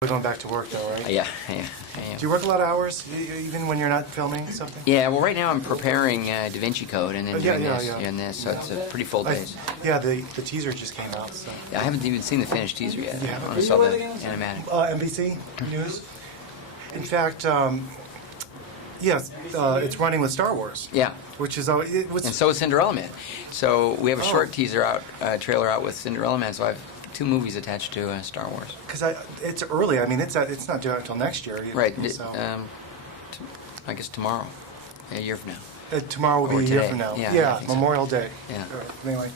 We're going back to work though, right? Yeah. Do you work a lot of hours, even when you're not filming something? Yeah, well, right now I'm preparing Da Vinci Code and then doing this yeah. and this, so it's a pretty full days. Yeah, the teaser just came out. So. Yeah, I haven't even seen the finished teaser yet. Yeah. I saw the animatic. NBC News. In fact, yes, it's running with Star Wars. Yeah. Which is And so is Cinderella Man. So we have a short teaser out, trailer out with Cinderella Man. So I have 2 movies attached to Star Wars. Because it's early. I mean, it's not due until next year. Right. So. I guess tomorrow, a year from now. Tomorrow will be a year today. from now. Yeah, Memorial Day. Yeah. Anyway,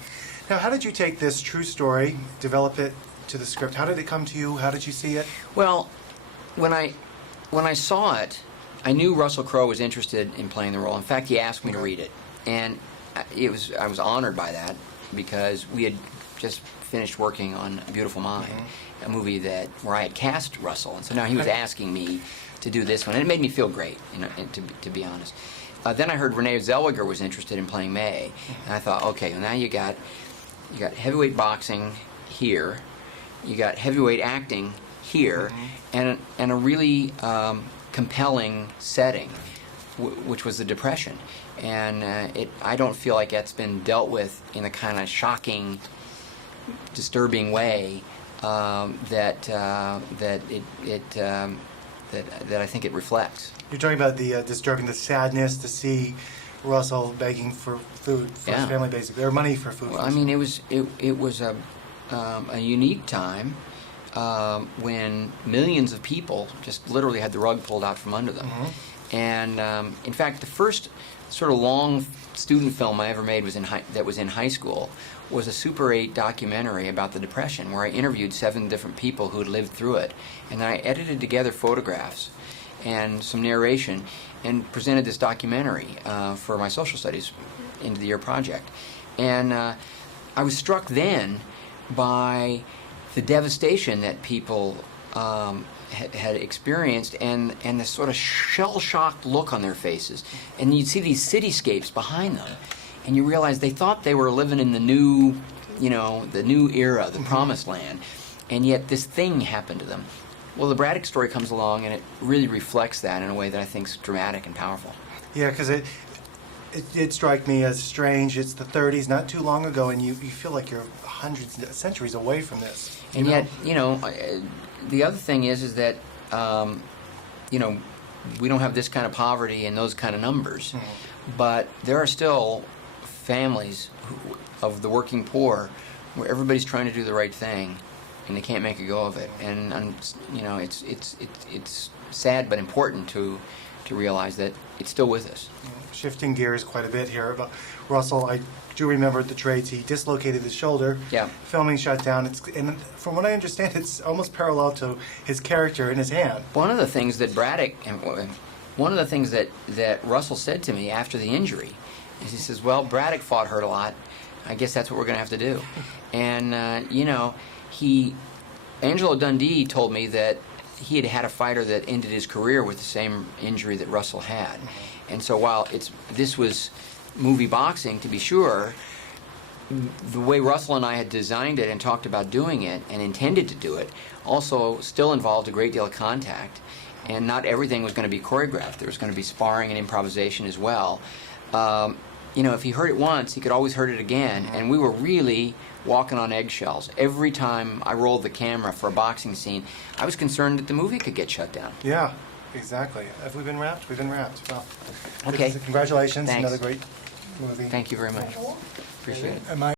now how did you take this true story, develop it to the script? How did it come to you? How did you see it? Well, when I saw it, I knew Russell Crowe was interested in playing the role. In fact, he asked me to read it, and I was honored by that because we had just finished working on A Beautiful Mind, a movie where I had cast Russell, and so now he was asking me to do this one, and it made me feel great, to be honest. Then I heard Renee Zellweger was interested in playing May, and I thought, okay, well now you got heavyweight boxing here, you got heavyweight acting here, and a really compelling setting, which was the Depression, and I don't feel like that's been dealt with in a kind of shocking, disturbing way that I think it reflects. You're talking about the disturbing, the sadness to see Russell begging for food for his family, basically, or money for food. Well, I mean, it was a unique time when millions of people just literally had the rug pulled out from under them. And in fact, the first sort of long student film I ever made was in high school was a Super 8 documentary about the Depression, where I interviewed 7 different people who had lived through it, and I edited together photographs and some narration and presented this documentary for my social studies end of the year project. And I was struck then by the devastation that people had experienced, and this sort of shell-shocked look on their faces. And you'd see these cityscapes behind them, and you realize they thought they were living in the new era, the promised land, and yet this thing happened to them. Well, the Braddock story comes along, and it really reflects that in a way that I think is dramatic and powerful. Yeah, because it did strike me as strange. It's the 30s, not too long ago, and you feel like you're hundreds, centuries away from this. And yet, the other thing is that, we don't have this kind of poverty and those kind of numbers, but there are still families of the working poor where everybody's trying to do the right thing, and they can't make a go of it. And it's sad but important to realize that it's still with us. Shifting gears quite a bit here, but Russell, I do remember the trades. He dislocated his shoulder. Yeah. Filming shut down. And from what I understand, it's almost parallel to his character in his hand. One of the things that that Russell said to me after the injury is he says, well, Braddock fought hurt a lot. I guess that's what we're going to have to do. And, Angelo Dundee told me that he had had a fighter that ended his career with the same injury that Russell had. And so while this was movie boxing, to be sure, the way Russell and I had designed it and talked about doing it and intended to do it also still involved a great deal of contact, and not everything was going to be choreographed. There was going to be sparring and improvisation as well. If he hurt it once, he could always hurt it again, and we were really walking on eggshells. Every time I rolled the camera for a boxing scene, I was concerned that the movie could get shut down. Yeah, exactly. Have we been wrapped? We've been wrapped. Well, okay. Congratulations. Thanks. Another great movie. Thank you very much. Appreciate it.